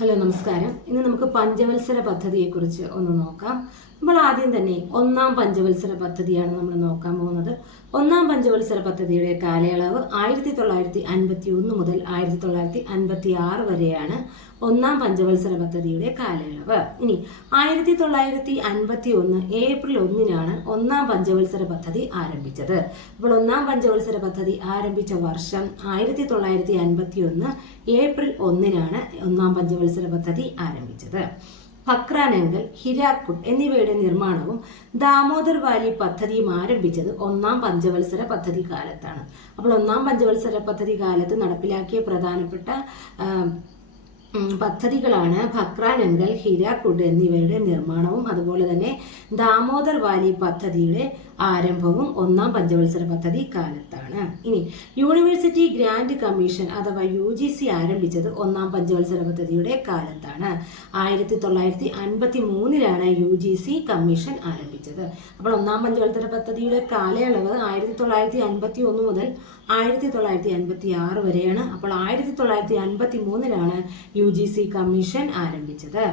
Hello നമസ്കാരം. ഇന്ന് നമുക്ക് പഞ്ചവത്സര പദ്ധതിയെക്കുറിച്ച് ഒന്ന് നോക്കാം. നമ്മൾ ആദ്യം തന്നെ ഒന്നാം പഞ്ചവത്സര പദ്ധതിയാണ് നമ്മൾ നോക്കാൻ പോകുന്നത്. ഒന്നാം പഞ്ചവത്സര പദ്ധതിയുടെ കാലയളവ് ആയിരത്തി തൊള്ളായിരത്തി അൻപത്തി ഒന്ന് മുതൽ ആയിരത്തി തൊള്ളായിരത്തി അൻപത്തി ആറ് വരെയാണ് ഒന്നാം പഞ്ചവത്സര പദ്ധതിയുടെ കാലയളവ്. ഇനി ആയിരത്തി തൊള്ളായിരത്തി അൻപത്തി ഒന്ന് ഏപ്രിൽ ഒന്നിനാണ് ഒന്നാം പഞ്ചവത്സര പദ്ധതി ആരംഭിച്ചത്. അപ്പോൾ ഒന്നാം പഞ്ചവത്സര പദ്ധതി ആരംഭിച്ച വർഷം ആയിരത്തി തൊള്ളായിരത്തി അൻപത്തി ഒന്ന് ഏപ്രിൽ ഒന്നിനാണ് ഒന്നാം പഞ്ചവത്സര പദ്ധതി ആരംഭിച്ചത്. ഭക്രാനങ്കൽ ഹിരാക്കുട്ട് എന്നിവയുടെ നിർമ്മാണവും ദാമോദർ വാലി പദ്ധതിയും ആരംഭിച്ചത് ഒന്നാം പഞ്ചവത്സര പദ്ധതി കാലത്താണ്. അപ്പോൾ ഒന്നാം പഞ്ചവത്സര പദ്ധതി കാലത്ത് നടപ്പിലാക്കിയ പ്രധാനപ്പെട്ട പദ്ധതികളാണ് ഭക്രാനങ്കൽ ഹിരാക്കുഡ് എന്നിവയുടെ നിർമ്മാണവും അതുപോലെ തന്നെ ദാമോദർ വാലി പദ്ധതിയുടെ ആരംഭവും ഒന്നാം പഞ്ചവത്സര പദ്ധതി കാലത്താണ്. ഇനി യൂണിവേഴ്സിറ്റി ഗ്രാൻഡ് കമ്മീഷൻ അഥവാ യു ജി സി ആരംഭിച്ചത് ഒന്നാം പഞ്ചവത്സര പദ്ധതിയുടെ കാലത്താണ്. ആയിരത്തി തൊള്ളായിരത്തി അൻപത്തി മൂന്നിലാണ് യു ജി സി കമ്മീഷൻ ആരംഭിച്ചത്. അപ്പോൾ ഒന്നാം പഞ്ചവത്സര പദ്ധതിയുടെ കാലയളവ് ആയിരത്തി തൊള്ളായിരത്തി അൻപത്തി ഒന്ന് മുതൽ ആയിരത്തി തൊള്ളായിരത്തി അൻപത്തി ആറ് വരെയാണ്. അപ്പോൾ ആയിരത്തി തൊള്ളായിരത്തി അൻപത്തി മൂന്നിലാണ് യു ജി സി കമ്മീഷൻ ആരംഭിച്ചത്.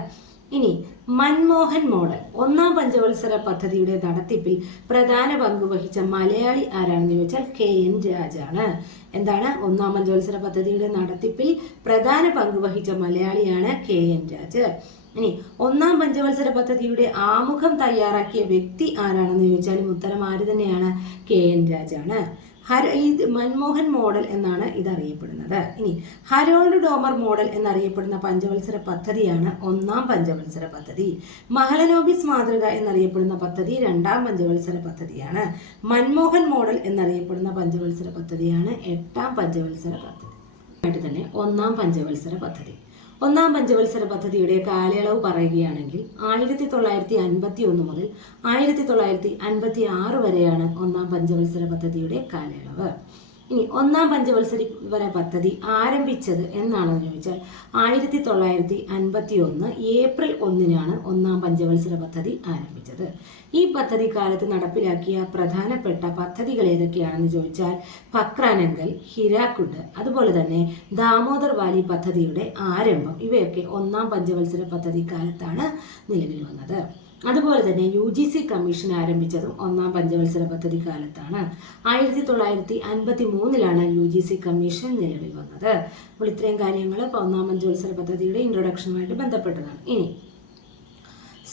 ഇനി മൻമോഹൻ മോഡൽ ഒന്നാം പഞ്ചവത്സര പദ്ധതിയുടെ നടത്തിപ്പിൽ പ്രധാന പങ്ക് വഹിച്ച മലയാളി ആരാണെന്ന് ചോദിച്ചാൽ കെ എൻ രാജാണ്. എന്താണ്? ഒന്നാം പഞ്ചവത്സര പദ്ധതിയുടെ നടത്തിപ്പിൽ പ്രധാന പങ്ക് വഹിച്ച മലയാളിയാണ് കെ എൻ രാജ്. ഇനി ഒന്നാം പഞ്ചവത്സര പദ്ധതിയുടെ ആമുഖം തയ്യാറാക്കിയ വ്യക്തി ആരാണെന്ന് ചോദിച്ചാലും ഉത്തരം ആര് തന്നെയാണ്? K N രാജാണ്. ഹര ഇത് മൻമോഹൻ മോഡൽ എന്നാണ് ഇത് അറിയപ്പെടുന്നത് ഇനി ഹരോൾഡ് ഡോമർ മോഡൽ എന്നറിയപ്പെടുന്ന പഞ്ചവത്സര പദ്ധതിയാണ് ഒന്നാം പഞ്ചവത്സര പദ്ധതി. മഹലനോബിസ് മാതൃക എന്നറിയപ്പെടുന്ന പദ്ധതി രണ്ടാം പഞ്ചവത്സര പദ്ധതിയാണ്. മൻമോഹൻ മോഡൽ എന്നറിയപ്പെടുന്ന പഞ്ചവത്സര പദ്ധതിയാണ് എട്ടാം പഞ്ചവത്സര പദ്ധതി. ആയിട്ട് തന്നെ ഒന്നാം പഞ്ചവത്സര പദ്ധതി. ഒന്നാം പഞ്ചവത്സര പദ്ധതിയുടെ കാലയളവ് പറയുകയാണെങ്കിൽ ആയിരത്തി തൊള്ളായിരത്തി അൻപത്തി ഒന്ന് മുതൽ ആയിരത്തി തൊള്ളായിരത്തി അൻപത്തി ആറ് വരെയാണ് ഒന്നാം പഞ്ചവത്സര പദ്ധതിയുടെ കാലയളവ്. ഇനി ഒന്നാം പഞ്ചവത്സര പദ്ധതി ആരംഭിച്ചത് എന്നാണെന്ന് ചോദിച്ചാൽ ആയിരത്തി തൊള്ളായിരത്തി അൻപത്തി ഒന്ന് ഏപ്രിൽ ഒന്നിനാണ് ഒന്നാം പഞ്ചവത്സര പദ്ധതി ആരംഭിച്ചത്. ഈ പദ്ധതി കാലത്ത് നടപ്പിലാക്കിയ പ്രധാനപ്പെട്ട പദ്ധതികൾ ഏതൊക്കെയാണെന്ന് ചോദിച്ചാൽ പക്രാനങ്കൽ ഹിരാക്കുണ്ട് അതുപോലെ തന്നെ ദാമോദർ വാലി പദ്ധതിയുടെ ആരംഭം ഇവയൊക്കെ ഒന്നാം പഞ്ചവത്സര പദ്ധതി കാലത്താണ് നിലവിൽ വന്നത്. അതുപോലെ തന്നെ യു ജി സി കമ്മീഷൻ ആരംഭിച്ചതും ഒന്നാം പഞ്ചവത്സര പദ്ധതി കാലത്താണ് ആയിരത്തി തൊള്ളായിരത്തി അൻപത്തി മൂന്നിലാണ് യു ജി സി കമ്മീഷൻ നിലവിൽ വന്നത്. അപ്പോൾ ഇത്രയും കാര്യങ്ങൾ ഒന്നാം പഞ്ചവത്സര പദ്ധതിയുടെ ഇൻട്രൊഡക്ഷനുമായിട്ട് ബന്ധപ്പെട്ടതാണ്. ഇനി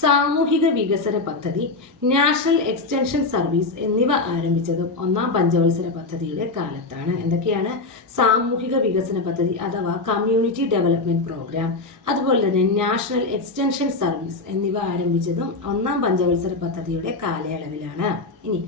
സാമൂഹിക വികസന പദ്ധതി നാഷണൽ എക്സ്റ്റൻഷൻ സർവീസ് എന്നിവ ആരംഭിച്ചതും ഒന്നാം പഞ്ചവത്സര പദ്ധതിയുടെ കാലത്താണ്. എന്തൊക്കെയാണ് സാമൂഹിക വികസന പദ്ധതി അഥവാ കമ്മ്യൂണിറ്റി ഡെവലപ്മെന്റ് പ്രോഗ്രാം അതുപോലെ തന്നെ നാഷണൽ എക്സ്റ്റൻഷൻ സർവീസ് എന്നിവ ആരംഭിച്ചതും ഒന്നാം പഞ്ചവത്സര പദ്ധതിയുടെ കാലയളവിലാണ്. ഇനി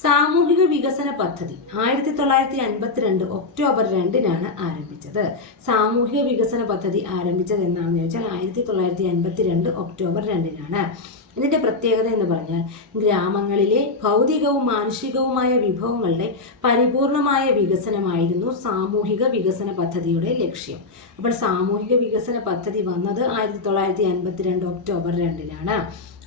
സാമൂഹിക വികസന പദ്ധതി ആയിരത്തി തൊള്ളായിരത്തി അൻപത്തിരണ്ട് ഒക്ടോബർ രണ്ടിനാണ് ആരംഭിച്ചത്. സാമൂഹിക വികസന പദ്ധതി ആരംഭിച്ചത് എന്നാണെന്ന് ചോദിച്ചാൽ ആയിരത്തി തൊള്ളായിരത്തി അൻപത്തിരണ്ട് ഒക്ടോബർ രണ്ടിനാണ്. 那 ഇതിന്റെ പ്രത്യേകത എന്ന് പറഞ്ഞാൽ ഗ്രാമങ്ങളിലെ ഭൗതികവും മാനുഷികവുമായ വിഭവങ്ങളുടെ പരിപൂർണമായ വികസനമായിരുന്നു സാമൂഹിക വികസന പദ്ധതിയുടെ ലക്ഷ്യം. അപ്പോൾ സാമൂഹിക വികസന പദ്ധതി വന്നത് ആയിരത്തി തൊള്ളായിരത്തി അൻപത്തിരണ്ട് ഒക്ടോബർ രണ്ടിലാണ്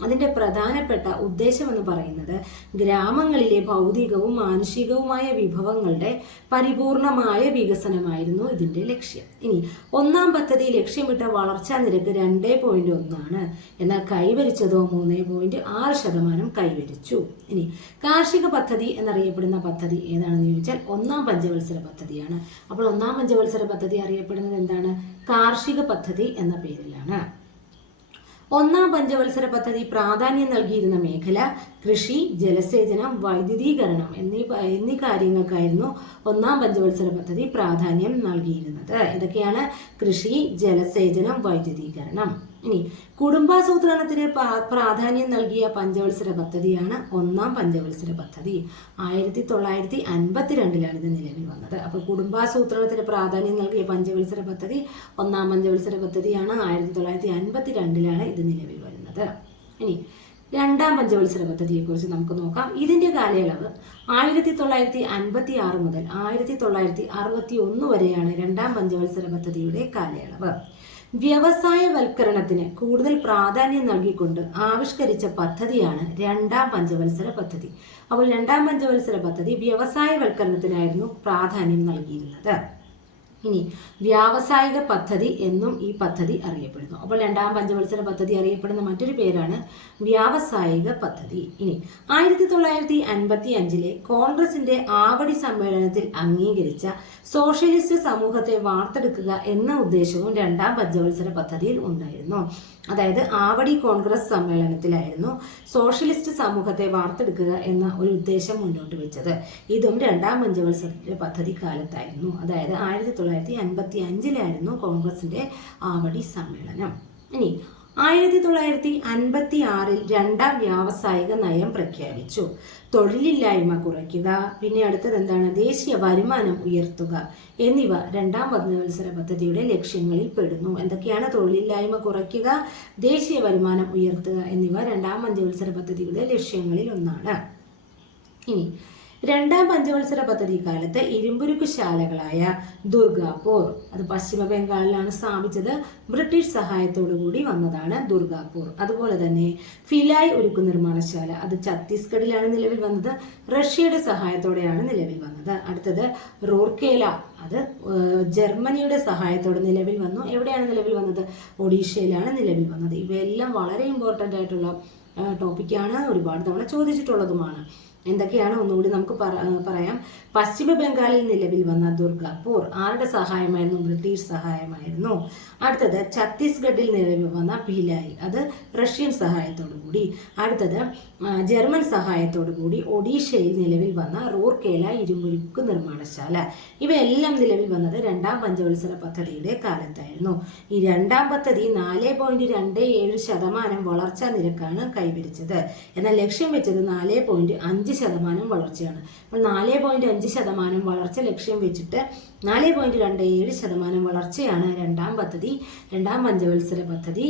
അതിന്റെ പ്രധാനപ്പെട്ട ഉദ്ദേശം എന്ന് പറയുന്നത് ഗ്രാമങ്ങളിലെ ഭൗതികവും മാനുഷികവുമായ വിഭവങ്ങളുടെ പരിപൂർണമായ വികസനമായിരുന്നു ഇതിന്റെ ലക്ഷ്യം. ഇനി ഒന്നാം പദ്ധതി ലക്ഷ്യമിട്ട വളർച്ചാ നിരക്ക് രണ്ട് പോയിന്റ് ഒന്നാണ് എന്നാൽ കൈവരിച്ചതോ മൂന്ന് പോയിന്റ് ആറ് ശതമാനം കൈവരിച്ചു. ഇനി കാർഷിക പദ്ധതി എന്നറിയപ്പെടുന്ന പദ്ധതി ഏതാണെന്ന് ചോദിച്ചാൽ ഒന്നാം പഞ്ചവത്സര പദ്ധതിയാണ്. അപ്പോൾ ഒന്നാം പഞ്ചവത്സര പദ്ധതി അറിയപ്പെടുന്നത് എന്താണ്? കാർഷിക പദ്ധതി എന്ന പേരിലാണ്. ഒന്നാം പഞ്ചവത്സര പദ്ധതി പ്രാധാന്യം നൽകിയിരുന്ന മേഖല കൃഷി ജലസേചനം വൈദ്യുതീകരണം എന്നീ എന്നീ കാര്യങ്ങൾക്കായിരുന്നു ഒന്നാം പഞ്ചവത്സര പദ്ധതി പ്രാധാന്യം നൽകിയിരുന്നത്. ഇതൊക്കെയാണ് കൃഷി ജലസേചനം വൈദ്യുതീകരണം. ഇനി കുടുംബാസൂത്രണത്തിന് പ്രാധാന്യം നൽകിയ പഞ്ചവത്സര പദ്ധതിയാണ് ഒന്നാം പഞ്ചവത്സര പദ്ധതി. ആയിരത്തി തൊള്ളായിരത്തി അൻപത്തിരണ്ടിലാണ് ഇത് നിലവിൽ വന്നത്. അപ്പോൾ കുടുംബാസൂത്രണത്തിന് പ്രാധാന്യം നൽകിയ പഞ്ചവത്സര പദ്ധതി ഒന്നാം പഞ്ചവത്സര പദ്ധതിയാണ് ആയിരത്തി തൊള്ളായിരത്തി അൻപത്തിരണ്ടിലാണ് ഇത് നിലവിൽ വരുന്നത്. ഇനി രണ്ടാം പഞ്ചവത്സര പദ്ധതിയെക്കുറിച്ച് നമുക്ക് നോക്കാം. ഇതിന്റെ കാലയളവ് ആയിരത്തി തൊള്ളായിരത്തി അൻപത്തി ആറ് മുതൽ ആയിരത്തി തൊള്ളായിരത്തി അറുപത്തി ഒന്ന് വരെയാണ് രണ്ടാം പഞ്ചവത്സര പദ്ധതിയുടെ കാലയളവ്. വ്യവസായവൽക്കരണത്തിന് കൂടുതൽ പ്രാധാന്യം നൽകിക്കൊണ്ട് ആവിഷ്കരിച്ച പദ്ധതിയാണ് രണ്ടാം പഞ്ചവത്സര പദ്ധതി അപ്പോൾ രണ്ടാം പഞ്ചവത്സര പദ്ധതി വ്യവസായവൽക്കരണത്തിനായിരുന്നു പ്രാധാന്യം നൽകിയിരുന്നത്. ഇനി വ്യാവസായിക പദ്ധതി എന്നും ഈ പദ്ധതി അറിയപ്പെടുന്നു. അപ്പോൾ രണ്ടാം പഞ്ചവത്സര പദ്ധതി അറിയപ്പെടുന്ന മറ്റൊരു പേരാണ് വ്യാവസായിക പദ്ധതി. ഇനി ആയിരത്തി തൊള്ളായിരത്തി അൻപത്തി അഞ്ചിലെ കോൺഗ്രസിന്റെ ആവടി സമ്മേളനത്തിൽ അംഗീകരിച്ച സോഷ്യലിസ്റ്റ് സമൂഹത്തെ വാർത്തെടുക്കുക എന്ന ഉദ്ദേശവും രണ്ടാം പഞ്ചവത്സര പദ്ധതിയിൽ ഉണ്ടായിരുന്നു. അതായത് ആവടി കോൺഗ്രസ് സമ്മേളനത്തിലായിരുന്നു സോഷ്യലിസ്റ്റ് സമൂഹത്തെ വാർത്തെടുക്കുക എന്ന ഒരു ഉദ്ദേശം മുന്നോട്ട് വെച്ചത്. ഇതും രണ്ടാം പഞ്ചവത്സര പദ്ധതി കാലത്തായിരുന്നു. അതായത് ആയിരത്തി തൊള്ളായിരത്തി അൻപത്തി അഞ്ചിലായിരുന്നു കോൺഗ്രസിന്റെ ആവടി സമ്മേളനം. ഇനി ആയിരത്തി തൊള്ളായിരത്തി അൻപത്തി ആറിൽ രണ്ടാം വ്യാവസായിക നയം പ്രഖ്യാപിച്ചു. തൊഴിലില്ലായ്മ കുറയ്ക്കുക പിന്നെ അടുത്തത് എന്താണ്? ദേശീയ വരുമാനം ഉയർത്തുക എന്നിവ രണ്ടാം പഞ്ചവത്സര പദ്ധതിയുടെ ലക്ഷ്യങ്ങളിൽ പെടുന്നു. എന്തൊക്കെയാണ് തൊഴിലില്ലായ്മ കുറയ്ക്കുക ദേശീയ വരുമാനം ഉയർത്തുക എന്നിവ രണ്ടാം പഞ്ചവത്സര പദ്ധതിയുടെ ലക്ഷ്യങ്ങളിൽ ഒന്നാണ്. ഇനി രണ്ടാം പഞ്ചവത്സര പദ്ധതി കാലത്ത് ഇരുമ്പുരുക്ക് ശാലകളായ ദുർഗാപൂർ അത് പശ്ചിമ ബംഗാളിലാണ് സ്ഥാപിച്ചത്. ബ്രിട്ടീഷ് സഹായത്തോടു കൂടി വന്നതാണ് ദുർഗാപൂർ അതുപോലെ തന്നെ ഫിലായ് ഉരുക്ക് നിർമ്മാണശാല അത് ഛത്തീസ്ഗഡിലാണ് നിലവിൽ വന്നത്. റഷ്യയുടെ സഹായത്തോടെയാണ് നിലവിൽ വന്നത്. അടുത്തത് റോർക്കേല അത് ജർമ്മനിയുടെ സഹായത്തോടെ നിലവിൽ വന്നു. എവിടെയാണ് നിലവിൽ വന്നത്? ഒഡീഷയിലാണ് നിലവിൽ വന്നത്. ഇവയെല്ലാം വളരെ ഇമ്പോർട്ടന്റ് ആയിട്ടുള്ള ടോപ്പിക്കാണ് ഒരുപാട് തവണ ചോദിച്ചിട്ടുള്ളതുമാണ്. എന്തൊക്കെയാണ് ഒന്നുകൂടി നമുക്ക് പറയാം. പശ്ചിമ ബംഗാളിൽ നിലവിൽ വന്ന ദുർഗാപൂർ ആരുടെ സഹായമായിരുന്നു? ബ്രിട്ടീഷ് സഹായമായിരുന്നു. അടുത്തത് ഛത്തീസ്ഗഡിൽ നിലവിൽ വന്ന ഭിലായി അത് റഷ്യൻ സഹായത്തോടു കൂടി. അടുത്തത് ജർമ്മൻ സഹായത്തോടു കൂടി ഒഡീഷയിൽ നിലവിൽ വന്ന റൂർക്കേല ഇരുമുരുക്ക് നിർമ്മാണശാല. ഇവയെല്ലാം നിലവിൽ വന്നത് രണ്ടാം പഞ്ചവത്സര പദ്ധതിയുടെ കാലത്തായിരുന്നു. ഈ രണ്ടാം പദ്ധതി നാല് പോയിന്റ് രണ്ട് ഏഴ് ശതമാനം വളർച്ചാ നിരക്കാണ് കൈവരിച്ചത്. എന്നാൽ ലക്ഷ്യം വെച്ചത് നാല് പോയിന്റ് അഞ്ച് ശതമാനം വളർച്ചയാണ്. അപ്പോൾ നാല് പോയിന്റ് അഞ്ച് ശതമാനം വളർച്ച ലക്ഷ്യം വെച്ചിട്ട് നാല് പോയിന്റ് രണ്ട് ഏഴ് ശതമാനം വളർച്ചയാണ് രണ്ടാം പദ്ധതി രണ്ടാം പഞ്ചവത്സര പദ്ധതി.